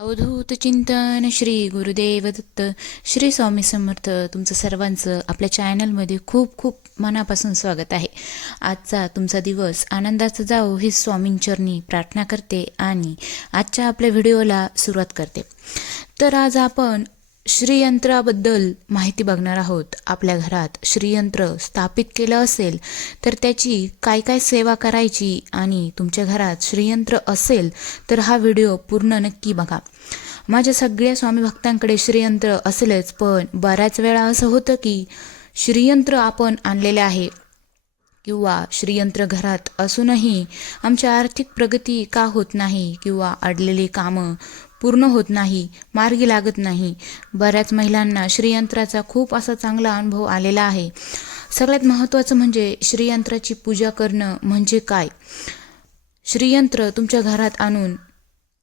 अवधूत चिंतन श्री गुरुदेव दत्त श्री स्वामी समर्थ तुमचं सर्वांचं आपल्या चॅनलमध्ये खूप खूप मनापासून स्वागत आहे. आजचा तुमचा दिवस आनंदाचा जाओ ही स्वामींचरणी प्रार्थना करते आणि आजच्या आपल्या व्हिडिओला सुरुवात करते. तर आज आपण श्रीयंत्राबद्दल माहिती बघणार आहोत. आपल्या घरात श्रीयंत्र स्थापित केलं असेल तर त्याची काय काय सेवा करायची आणि तुमच्या घरात श्रीयंत्र असेल तर हा व्हिडिओ पूर्ण नक्की बघा. माझ्या सगळ्या स्वामी भक्तांकडे श्रीयंत्र असेलच, पण बऱ्याच वेळा असं होतं की श्रीयंत्र आपण आणलेले आहे किंवा श्रीयंत्र घरात असूनही आमची आर्थिक प्रगती का होत नाही किंवा अडलेली कामं पूर्ण होत नाही, मार्गी लागत नाही. बऱ्याच महिलांना श्रीयंत्राचा खूप असा चांगला अनुभव आलेला आहे. सगळ्यात महत्त्वाचं म्हणजे श्रीयंत्राची पूजा करणं म्हणजे काय. श्रीयंत्र तुमच्या घरात आणून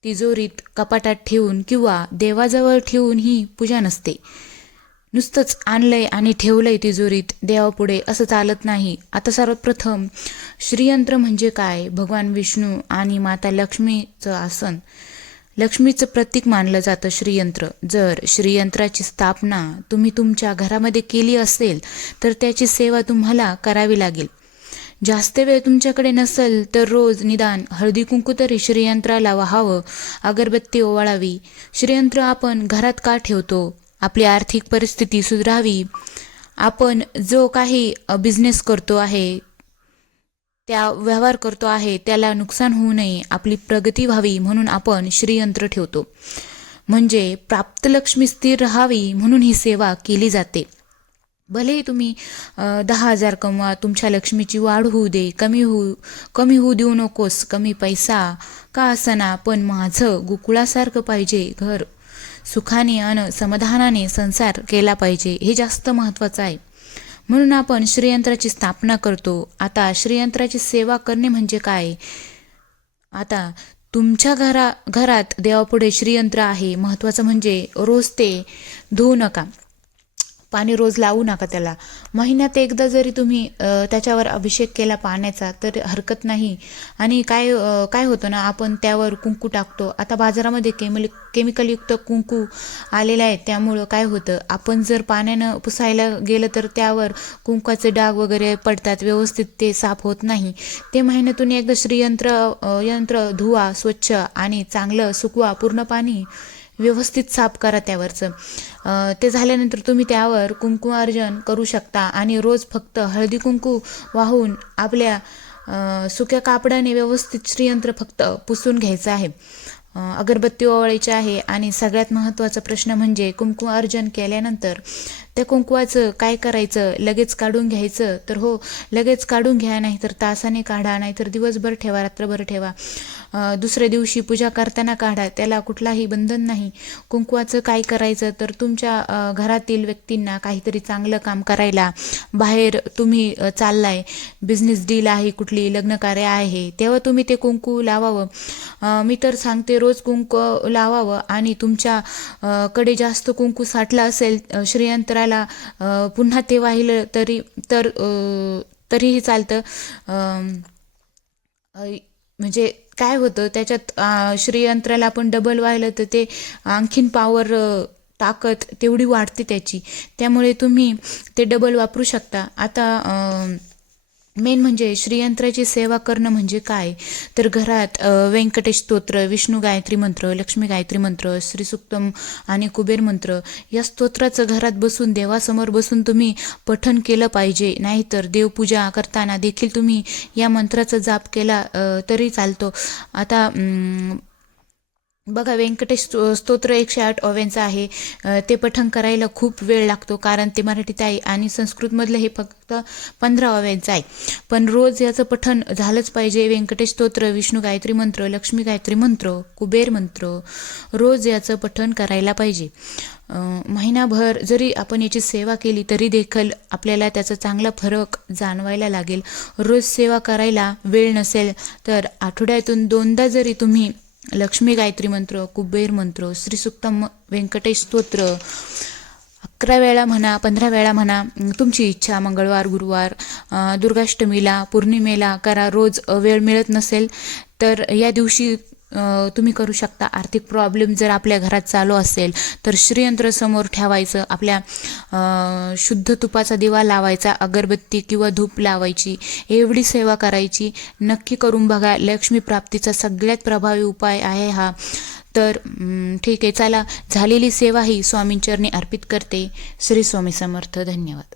तिजोरीत कपाटात ठेवून किंवा देवाजवळ ठेवून ही पूजा नसते. नुसतंच आणलंय आणि ठेवलंय तिजोरीत देवापुढे असं चालत नाही. आता सर्वात प्रथम श्रीयंत्र म्हणजे काय. भगवान विष्णू आणि माता लक्ष्मीचं आसन, लक्ष्मीचं प्रतीक मानलं जातं श्रीयंत्र. जर श्रीयंत्राची स्थापना तुम्ही तुमच्या घरामध्ये केली असेल तर त्याची सेवा तुम्हाला करावी लागेल. जास्त वेळ तुमच्याकडे नसेल तर रोज निदान हळदी कुंकू तरी श्रीयंत्राला वाहावं, अगरबत्ती ओवाळावी. श्रीयंत्र आपण घरात का ठेवतो. आपली आर्थिक परिस्थिती सुधारावी, आपण जो काही बिझनेस करतो आहे, त्या व्यवहार करतो आहे त्याला नुकसान होऊ नये, आपली प्रगती व्हावी म्हणून आपण श्रीयंत्र ठेवतो. म्हणजे प्राप्त लक्ष्मी स्थिर राहावी म्हणून ही सेवा केली जाते. भले तुम्ही 10,000 कमवा, तुमच्या लक्ष्मीची वाढ होऊ दे, कमी होऊ देऊ नकोस. कमी पैसा का असना, पण माझं गोकुळासारखं पाहिजे घर, सुखाने आणि समाधानाने संसार केला पाहिजे, हे जास्त महत्त्वाचं आहे. म्हणून आपण श्रीयंत्राची स्थापना करतो. आता श्रीयंत्राची सेवा करणे म्हणजे काय. आता तुमच्या घरात देवापुढे श्रीयंत्र आहे. महत्त्वाचं म्हणजे रोज ते धुवू नका, पाणी रोज लावू नका त्याला. महिन्यात एकदा जरी तुम्ही त्याच्यावर अभिषेक केला पाण्याचा तर हरकत नाही. आणि काय होतं ना, आपण त्यावर कुंकू टाकतो. आता बाजारामध्ये केमिकलयुक्त कुंकू आलेलं आहे, त्यामुळं काय होतं, आपण जर पाण्यानं पुसायला गेलं तर त्यावर कुंकवाचे डाग वगैरे पडतात, व्यवस्थित ते साफ होत नाही. ते महिन्यातून एकदा यंत्र धुवा स्वच्छ आणि चांगलं सुकवा, पूर्ण पाणी व्यवस्थित साफ करा त्यावरचं. ते झाल्यानंतर तुम्ही त्यावर कुंकुमार्चन करू शकता आणि रोज फक्त हळदी कुंकू वाहून आपल्या सुक्या कापडाने व्यवस्थित श्रीयंत्र फक्त पुसून घ्यायचं आहे. अगरबत्ती ओवाळायची आहे. आणि सगळ्यात महत्त्वाचा प्रश्न म्हणजे कुंकुमार्चन केल्यानंतर त्या कुंकवाचं काय करायचं. लगेच काढून घ्यायचं तर हो, लगेच काढून घ्या, नाहीतर तासाने काढा, नाहीतर दिवसभर ठेवा, रात्रभर ठेवा, दुसऱ्या दिवशी पूजा करताना काढा, त्याला कुठलाही बंधन नाही. कुंकवाचं काय करायचं तर तुमच्या घरातील व्यक्तींना काहीतरी चांगलं काम करायला, बाहेर तुम्ही चाललाय, बिझनेस डील आहे, कुठली लग्नकार्य आहे, तेव्हा तुम्ही ते कुंकू लावावं. मी तर सांगते रोज कुंकू लावावं. आणि तुमच्या कडे जास्त कुंकू साठला असेल श्रीयंत्राला, पुन्हा ते वाहिलं तरीही चालतं. म्हणजे काय होतं त्याच्यात, श्रीयंत्राला आपण डबल वाहिलं तर ते आणखीन पॉवर, ताकद तेवढी वाढते त्याची, त्यामुळे तुम्ही ते डबल वापरू शकता. आता मेन म्हणजे श्रीयंत्राची सेवा करणं म्हणजे काय तर घरात व्यंकटेश स्तोत्र, विष्णू गायत्री मंत्र, लक्ष्मी गायत्री मंत्र, श्रीसूक्तम आणि कुबेर मंत्र या स्तोत्राचं घरात बसून, देवासमोर बसून तुम्ही पठण केलं पाहिजे. नाहीतर देवपूजा करताना देखील तुम्ही या मंत्राचा जाप केला तरी चालतो. आता बघा, व्यंकटेश स्तोत्र 108 ओव्यांचं आहे. ते पठण करायला खूप वेळ लागतो, कारण ते मराठीत आहे आणि संस्कृतमधलं हे फक्त 15 ओव्यांचं आहे. पण रोज याचं पठण झालंच पाहिजे. व्यंकटेश स्तोत्र, विष्णू गायत्री मंत्र, लक्ष्मी गायत्री मंत्र, कुबेर मंत्र रोज याचं पठण करायला पाहिजे. महिनाभर जरी आपण याची सेवा केली तरी देखील आपल्याला त्याचा चांगला फरक जाणवायला लागेल. रोज सेवा करायला वेळ नसेल तर आठवड्यातून 2दा जरी तुम्ही लक्ष्मी गायत्री मंत्र, कुबेर मंत्र, श्रीसूक्तम, व्यंकटेश स्तोत्र 11 वेळा म्हणा, 15 वेळा म्हणा, तुमची इच्छा. मंगळवार, गुरुवार, दुर्गाष्टमीला, पौर्णिमेला करा. रोज वेळ मिळत नसेल तर या दिवशी तुम्ही करू शकता. आर्थिक प्रॉब्लेम जर आपल्या घरात चालू असेल तर श्रीयंत्र समोर ठेवायचं, आपल्या शुद्ध तुपाचा दिवा लावायचा, अगरबत्ती किंवा धूप लावायची, एवढी सेवा करायची. नक्की करून बघा. लक्ष्मी प्राप्तीचा सगळ्यात प्रभावी उपाय आहे हा. तर ठीक आहे, चला झालेली सेवा ही स्वामींचरणी अर्पित करते. श्री स्वामी समर्थ. धन्यवाद.